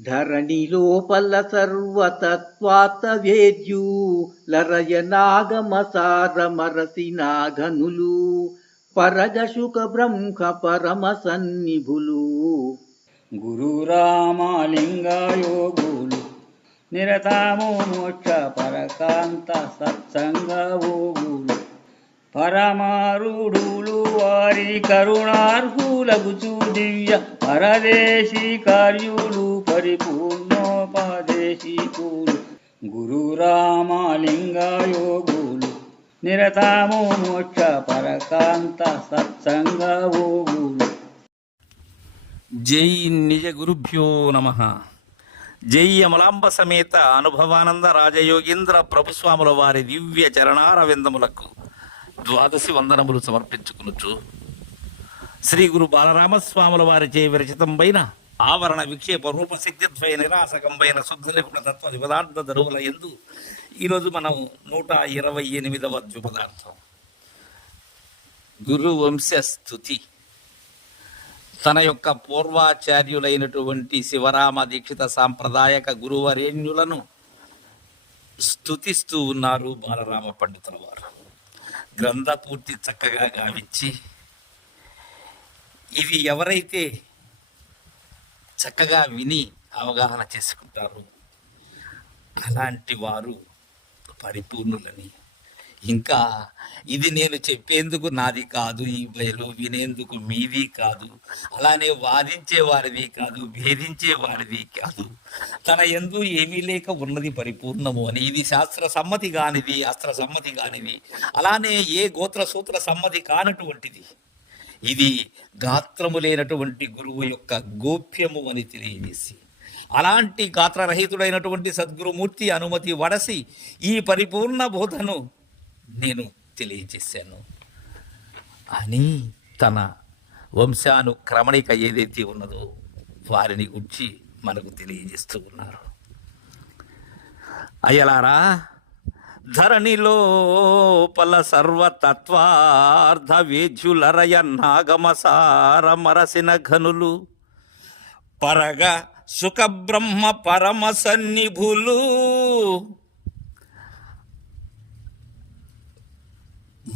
ధరణి లోపల సర్వతత్వాత వేద్యు లరయ నాగమసార నాగనులు పరగశుక బ్రహ్మ పరమ సన్నిభులు. గురు రామలింగాయోగులు నిరతామో మోక్ష పరకాంత సత్సంగోగులు పరమారుడులు వారి కరుణార్హులగుచు దివ్య పరదేశీ కార్యులు పరిపూర్ణోపదేశికులు. గురు రామలింగయోగులు. నిరతామో మోక్ష పరకాంత సత్సంగోగులు జై నిజ గురుభ్యో నమ. జై అమలాంబ సమేత అనుభవానంద రాజయోగీంద్ర ప్రభుస్వాముల వారి దివ్య చరణార విందములకు ద్వాదశి వందనములు సమర్పించుకునుచు. శ్రీ గురు బాలరామస్వాముల వారిచే విరచితంపైన ఆవరణ విక్షేప రూప నిరాసకంపైన శుద్ధ నిపుణ తత్వ ద్విపదార్థ ధరువుల ఎందు ఈరోజు మనం నూట ఇరవై ఎనిమిదవ ద్విపదార్థం గురు వంశ స్థుతి తన యొక్క పూర్వాచార్యులైనటువంటి శివరామ దీక్షిత సాంప్రదాయక గురువరేణ్యులను స్థుతిస్తూ ఉన్నారు బాలరామ పండితుల వారు. గ్రంథ పూర్తి చక్కగా గావించి ఇవి ఎవరైతే చక్కగా విని అవగాహన చేసుకుంటారు. అలాంటి వారు పరిపూర్ణులని. ఇంకా ఇది నేను చెప్పేందుకు నాది కాదు ఈ బయలు వినేందుకు మీది కాదు అలానే వాదించే వారిది కాదు భేదించే వారిది కాదు. తన ఎందు ఏమీ లేక ఉన్నది పరిపూర్ణము అని. ఇది శాస్త్ర సమ్మతి కానిది అస్త్ర సమ్మతి కానిది. అలానే ఏ గోత్ర సూత్ర సమ్మతి కానటువంటిది. ఇది గాత్రము లేనటువంటి గురువు యొక్క గోప్యము అని తెలియజేసి అలాంటి గాత్రరహితుడైనటువంటి సద్గురుమూర్తి అనుమతి వడసి ఈ పరిపూర్ణ బోధను నేను తెలియజేశాను. అని తన వంశానుక్రమణిక ఏదైతే ఉన్నదో వారిని గురించి మనకు తెలియజేస్తూ ఉన్నారు. అయ్యలారా ధరణిలో పల సర్వతత్వార్థ వేద్యులరయ నాగమసార మరసిన ఘనులు పరగ సుఖబ్రహ్మ పరమ సన్నిభులు.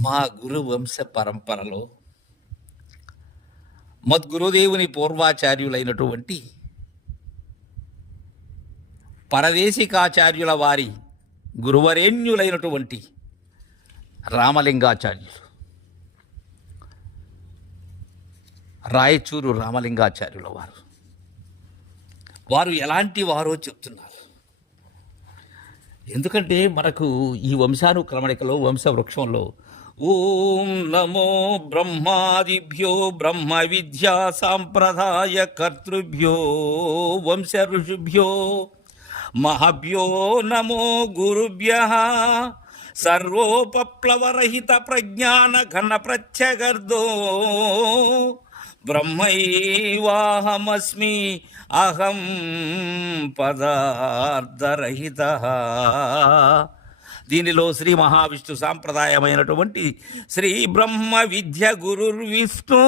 మా గురు వంశ పరంపరలో మద్గురుదేవుని పూర్వాచార్యులైనటువంటి పరదేశికాచార్యుల వారి గురువరేణ్యులైనటువంటి రామలింగాచార్యులు. రాయచూరు రామలింగాచార్యుల వారు వారు ఎలాంటి వారో చెప్తున్నారు. ఎందుకంటే మనకు ఈ వంశానుక్రమణికలో వంశవృక్షంలో ఓం నమో బ్రహ్మాదిభ్యో బ్రహ్మ విద్యా సాంప్రదాయ కర్తృభ్యో వంశ ఋషుభ్యో మహభ్యో నమో గురుభ్య. సర్వోపప్లవరహిత ప్రజ్ఞాన ఘన ప్రత్యగర్దో బ్రహ్మైవాహమస్మి అహం పదార్థరహిత. దీనిలో శ్రీ మహావిష్ణు సాంప్రదాయమైనటువంటి శ్రీ బ్రహ్మ విద్య గురుర్విష్ణు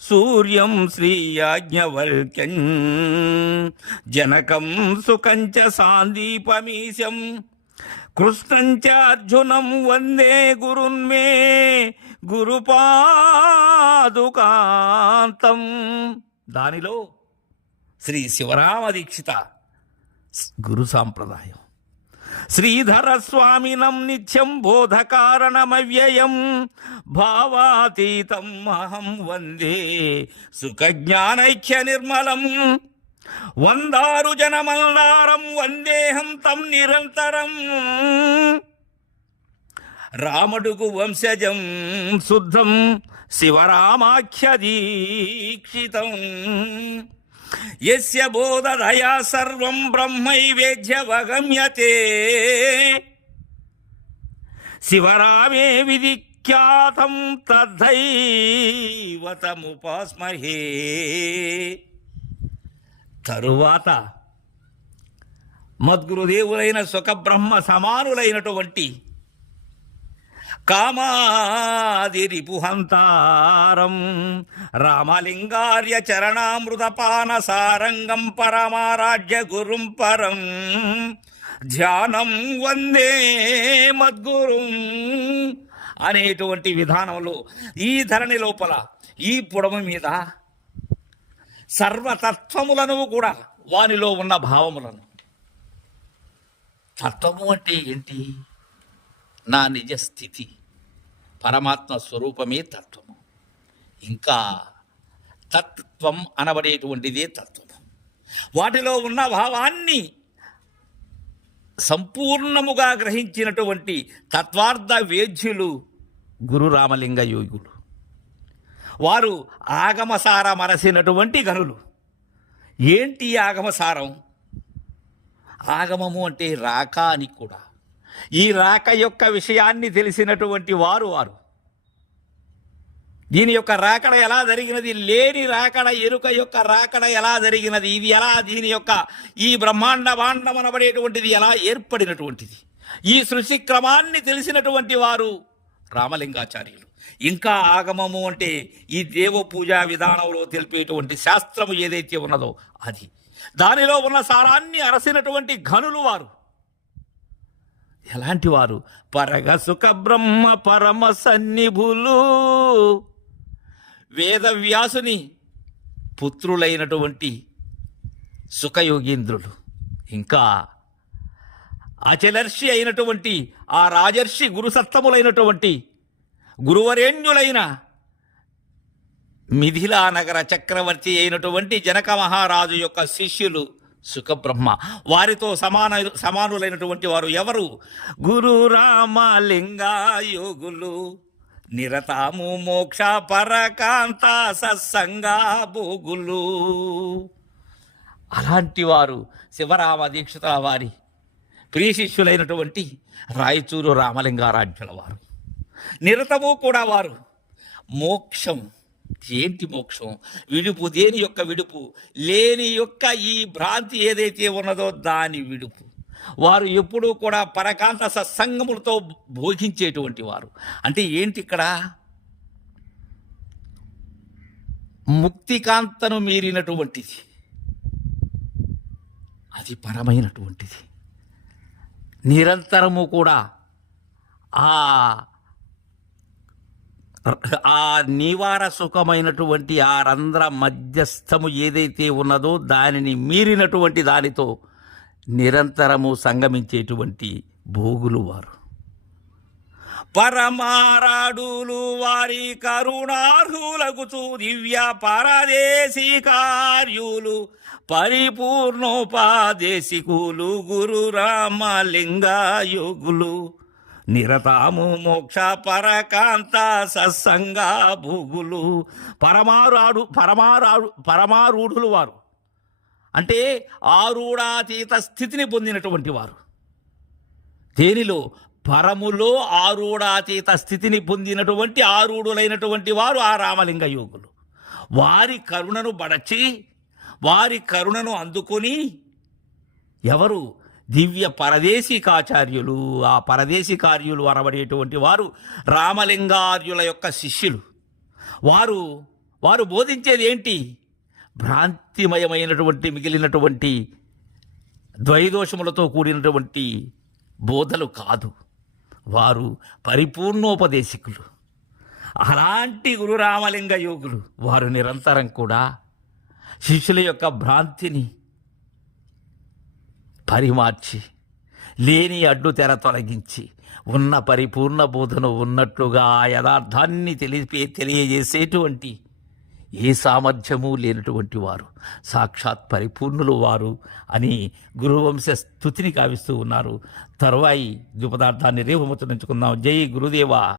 సూర్యం శ్రీయాజ్ఞవల్క్యం జనకం సుఖంచ సాందీపమీశం కృష్ణంచర్జునం వందే గురున్మే గురుపాదుకాంతం. దానిలో శ్రీ శివరామ దీక్షిత గురు సాంప్రదాయం. శ్రీధర స్వామినం నిత్యం బోధ కారణమవ్యయం భావాతీతం అహం వందే సుఖజ్ఞానైక్య నిర్మలం వందారు జనమల్లారం వందేహం తం నిరంతరం రాముడుకు వంశజం శుద్ధం శివరామాఖ్య దీక్షితం యస్య బోధదయా సర్వం బ్రహ్మైవేద్యవగమ్యతే శివరామే విధిఖ్యాతం తద్ధైవతముపాస్మహే తరువాత మద్గురుదేవులైన సుఖబ్రహ్మ సమానులైనటువంటి కామాదిరిపుహంతారం రామలింగార్య చరణామృతపాన సారంగం పరమారాజ్య గురుం పరం ధ్యానం వందే మద్గురుం అనేటువంటి విధానంలో ఈ ధరణి లోపల ఈ పుడమ మీద సర్వతత్వములను కూడా వానిలో ఉన్న భావములను. తత్వము అంటే ఏంటి? నా నిజ స్థితి పరమాత్మ స్వరూపమే తత్వము. ఇంకా తత్వం అనబడేటువంటిదే తత్వము. వాటిలో ఉన్న భావాన్ని సంపూర్ణముగా గ్రహించినటువంటి తత్వార్థ వేద్యులు గురు రామలింగ యోగులు. వారు ఆగమసార మరసినటువంటి గనులు ఏంటి ఆగమసారం? ఆగమము అంటే రాక అని కూడా. ఈ రాక యొక్క విషయాన్ని తెలిసినటువంటి వారు వారు. దీని యొక్క రాకడ ఎలా జరిగినది? లేని రాకడ ఎరుక యొక్క రాకడ ఎలా జరిగినది? ఇది ఎలా దీని యొక్క ఈ బ్రహ్మాండ భాండం అనబడేటువంటిది ఎలా ఏర్పడినటువంటిది? ఈ సృష్టి క్రమాన్ని తెలిసినటువంటి వారు రామలింగాచార్యులు. ఇంకా ఆగమము అంటే ఈ దేవ పూజా విధానంలో తెలిపేటువంటి శాస్త్రము ఏదైతే ఉన్నదో అది. దానిలో ఉన్న సారాన్ని అరసినటువంటి ఘనులు వారు. ఎలాంటి వారు పరగ సుఖ బ్రహ్మ పరమ సన్నిభులు. వేదవ్యాసుని పుత్రులైనటువంటి సుఖయోగీంద్రులు. ఇంకా అచలర్షి అయినటువంటి ఆ రాజర్షి గురుసత్తములైనటువంటి గురువరేణ్యులైన మిథిలా నగర చక్రవర్తి అయినటువంటి జనక మహారాజు యొక్క శిష్యులు సుఖబ్రహ్మ. వారితో సమాన సమానులైనటువంటి వారు ఎవరు? గురు రామలింగ యోగులు నిరతాము మోక్ష పరకాంత సత్సంగా భోగులు అలాంటి వారు శివరామ దీక్షితుల వారి ప్రియ శిష్యులైనటువంటి రాయచూరు రామలింగారాధ్యుల వారు. నిరతము కూడా వారు. మోక్షం ఏంటి మోక్షం? విడుపు దేని యొక్క విడుపు? లేని యొక్క ఈ భ్రాంతి ఏదైతే ఉన్నదో దాని విడుపు. వారు ఎప్పుడూ కూడా పరకాంత సత్సంగములతో భోగించేటువంటి వారు. అంటే ఏంటి ఇక్కడ? ముక్తికాంతను మీరినటువంటిది. అది పరమైనటువంటిది. నిరంతరము కూడా ఆ ఆ నివార సుఖమైనటువంటి ఆ రంధ్ర మధ్యస్థము ఏదైతే ఉన్నదో దానిని మీరినటువంటి దానితో నిరంతరము సంగమించేటువంటి భోగులు వారు. పరమారాడులు వారి కరుణార్హులగుచు దివ్య పరదేశీ కార్యులు పరిపూర్ణోపాదేశికులు గురు రామలింగ యోగులు నిరతాము మోక్ష పరకాంత సత్సంగ భూగులు. పరమారాడు పరమారాడు పరమారూఢులు వారు. అంటే ఆరూఢాతీత స్థితిని పొందినటువంటి వారు. దేనిలో? పరములో ఆరూఢాతీత స్థితిని పొందినటువంటి ఆరూఢులైనటువంటి వారు ఆ రామలింగ యోగులు. వారి కరుణను బడచి వారి కరుణను అందుకొని ఎవరు? దివ్య పరదేశికాచార్యులు ఆ పరదేశికార్యులు అనబడేటువంటి వారు రామలింగార్యుల యొక్క శిష్యులు. వారు వారు బోధించేది ఏంటి? భ్రాంతిమయమైనటువంటి మిగిలినటువంటి ద్వైదోషములతో కూడినటువంటి బోధలు కాదు. వారు పరిపూర్ణోపదేశికులు. అలాంటి గురు రామలింగ యోగులు. వారు నిరంతరం కూడా శిష్యుల యొక్క భ్రాంతిని పరిమార్చి లేని అడ్డు తెర తొలగించి ఉన్న పరిపూర్ణ బోధను ఉన్నట్లుగా ఆ యథార్థాన్ని తెలిపే తెలియజేసేటువంటి ఏ సామర్థ్యము లేనటువంటి వారు సాక్షాత్ పరిపూర్ణులు వారు అని గురువంశ స్థుతిని కావిస్తూ ఉన్నారు. తరువాయి ద్విపదార్థాన్ని రేపు ముచ్చరించుకుందాం జై గురుదేవా.